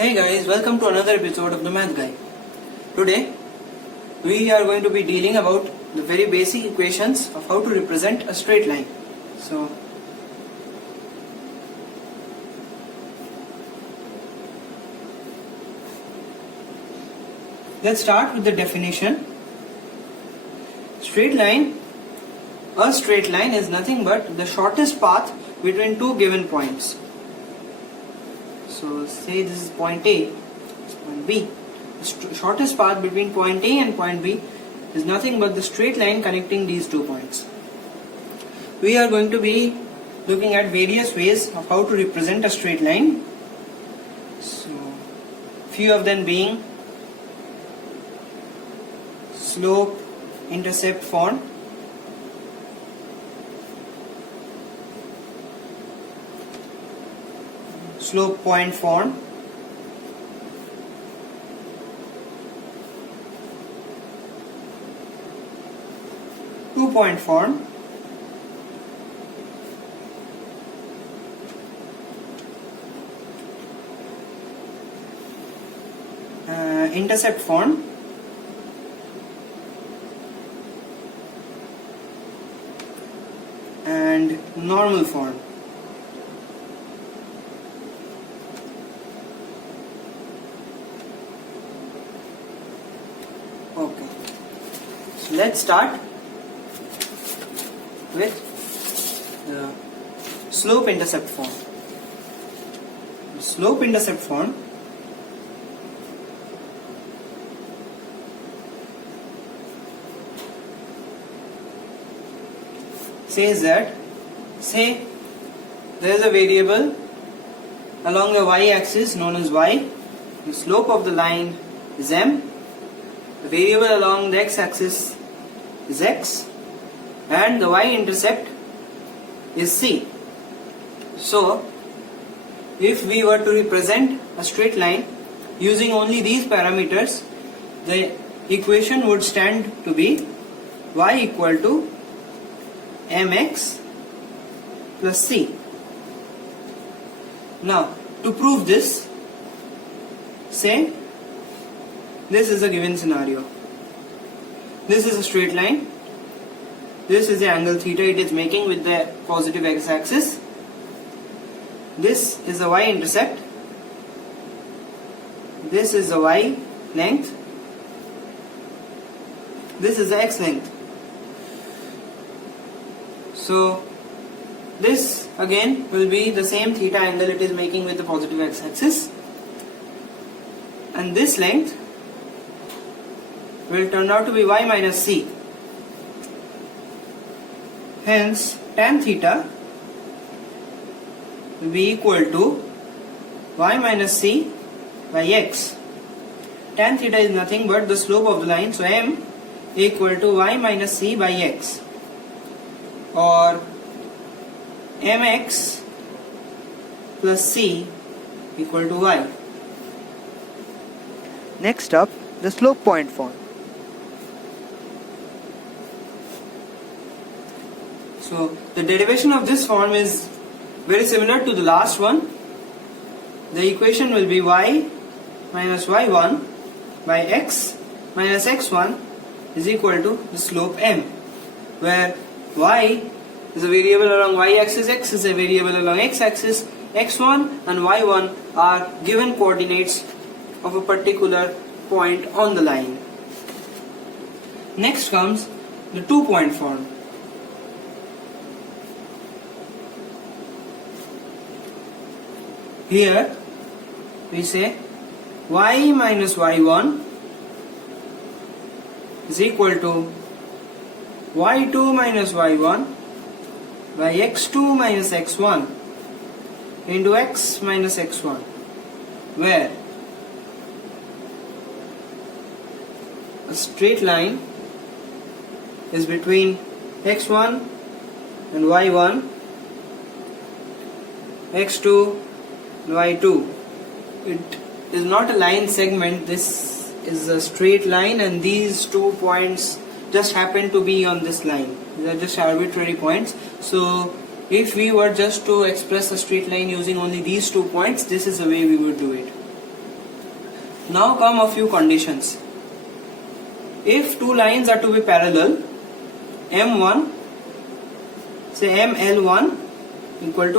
Hey guys, welcome to another episode of the Math Guy. Today we are going to be dealing about the very basic equations of how to represent a straight line. So let's start with the definition. A straight line is nothing but the shortest path between two given points. So say this is point A, this is point B. The shortest path between point A and point B is nothing but the straight line connecting these 2 points. We are going to be looking at various ways of how to represent a straight line. So few of them being slope-intercept form, Slopepoint form, two-point form, intercept form, and normal form. Okay, so let's start with the slope-intercept form. The slope-intercept form says that, say there is a variable along the y-axis known as y, the slope of the line is m, the variable along the x-axis is x, and the y-intercept is c. So if we were to represent a straight line using only these parameters, the equation would stand to be y equal to mx plus c. Now to prove this, say this is a given scenario. This is a straight line. This is the angle theta it is making with the positive x-axis. This is the y-intercept. This is the y length. This is the x length. So this again will be the same theta angle it is making with the positive x-axis, and this length will turn out to be y minus c. Hence tan theta will be equal to y minus c by x. Tan theta is nothing but the slope of the line, so m equal to y minus c by x, or mx plus c equal to y. Next up, the slope point form. So the derivation of this form is very similar to the last one. The equation will be y minus y1 by x minus x1 is equal to the slope m, where y is a variable along y-axis, x is a variable along x-axis, x1 and y1 are given coordinates of a particular point on the line. Next comes the two-point form. Here we say y minus y1 is equal to y2 minus y1 by x2 minus x1 into x minus x1, where a straight line is between x1 and y1, x2 and y2. It is not a line segment, this is a straight line, and these 2 points just happen to be on this line. These are just arbitrary points. So if we were just to express a straight line using only these 2 points, this is the way we would do it. Now come a few conditions. If two lines are to be parallel, M1, say ML1 equal to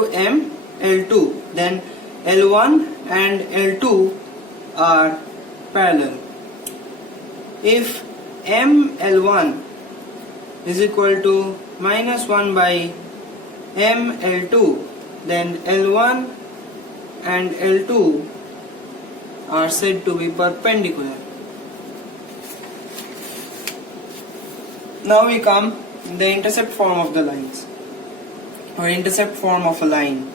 ML2, then L1 and L2 are parallel. If ML1 is equal to minus 1 by ML2, then L1 and L2 are said to be perpendicular. Now we come in the intercept form of the lines, or intercept form of a line.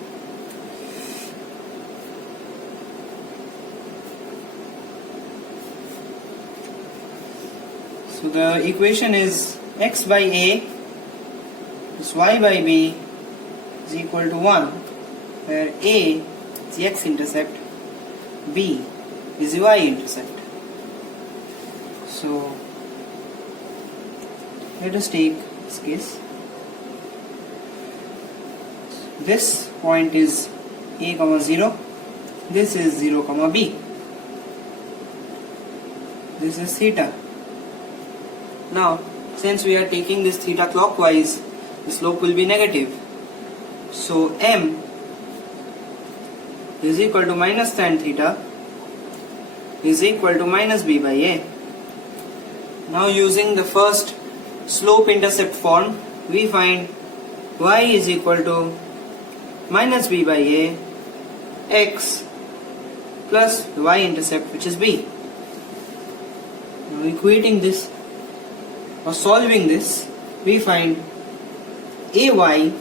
So the equation is x by a plus y by b is equal to 1, where a is the x-intercept, b is the y-intercept. So let us take this case. This point is a comma 0, this is 0 comma b, this is theta. Now since we are taking this theta clockwise, the slope will be negative. So m is equal to minus tan theta is equal to minus b by a. Now using the first slope intercept form, we find y is equal to minus b by a x plus the y-intercept, which is b. Now equating this or solving this, we find ay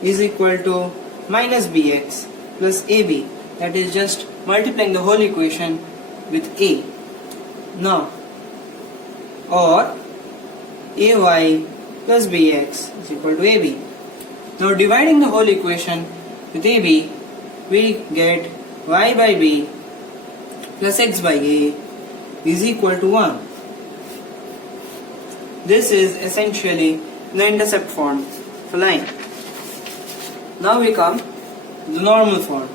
is equal to minus bx plus ab, that is just multiplying the whole equation with a. Now, or ay plus bx is equal to ab. Now dividing the whole equation with ab, we get y by b plus x by a is equal to 1. This is essentially the intercept form of a line. Now we come to the normal form.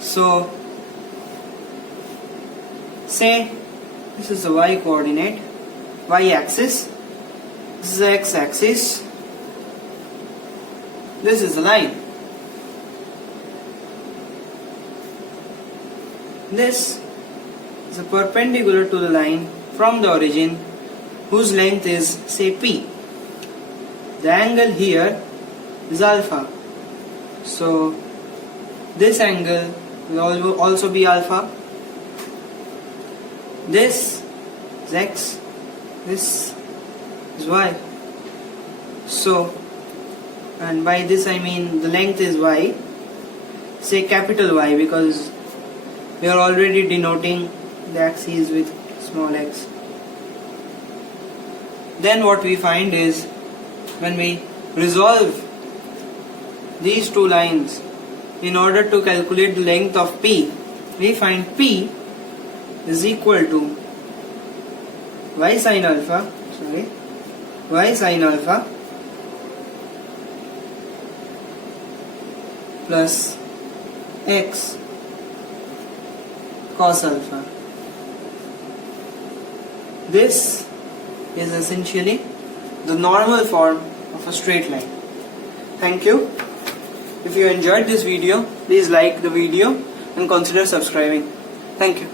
So say this is the y coordinate, y axis, this is the x axis, this is the line. This is a perpendicular to the line from the origin, whose length is, say, p. The angle here is alpha. So this angle will also be alpha. This is x, this is y. So, and by this I mean the length is y, say capital Y, because we are already denoting the axis with small x. Then what we find is, when we resolve these two lines in order to calculate the length of p, we find p is equal to y sin alpha plus x cos alpha. This is essentially the normal form of a straight line. Thank you. If you enjoyed this video, please like the video and consider subscribing. Thank you.